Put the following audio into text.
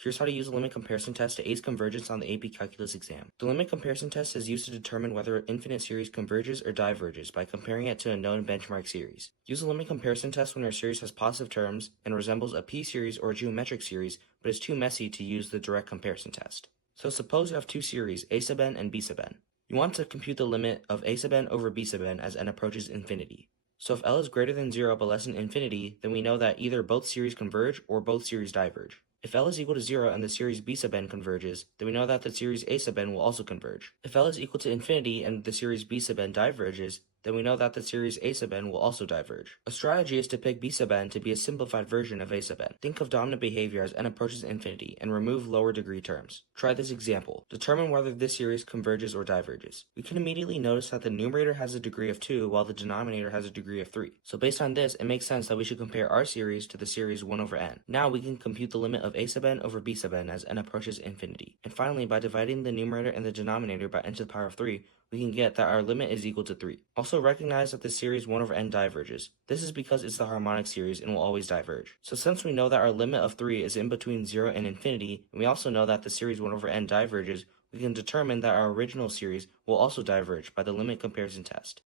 Here's how to use a limit comparison test to ace convergence on the AP Calculus exam. The limit comparison test is used to determine whether an infinite series converges or diverges by comparing it to a known benchmark series. Use a limit comparison test when your series has positive terms and resembles a p-series or a geometric series, but is too messy to use the direct comparison test. So suppose you have two series, a sub n and b sub n. You want to compute the limit of a sub n over b sub n as n approaches infinity. So if L is greater than 0 but less than infinity, then we know that either both series converge or both series diverge. If L is equal to 0 and the series b sub n converges, then we know that the series a sub n will also converge. If L is equal to infinity and the series b sub n diverges, then we know that the series a sub n will also diverge. A strategy is to pick b sub n to be a simplified version of a sub n. Think of dominant behavior as n approaches infinity and remove lower degree terms. Try this example. Determine whether this series converges or diverges. We can immediately notice that the numerator has a degree of 2 while the denominator has a degree of 3. So based on this, it makes sense that we should compare our series to the series 1 over n. Now we can compute the limit of a sub n over b sub n as n approaches infinity. And finally, by dividing the numerator and the denominator by n to the power of 3, we can get that our limit is equal to 3. Also recognize that the series 1 over n diverges. This is because it's the harmonic series and will always diverge. So since we know that our limit of 3 is in between 0 and infinity, and we also know that the series 1 over n diverges, we can determine that our original series will also diverge by the limit comparison test.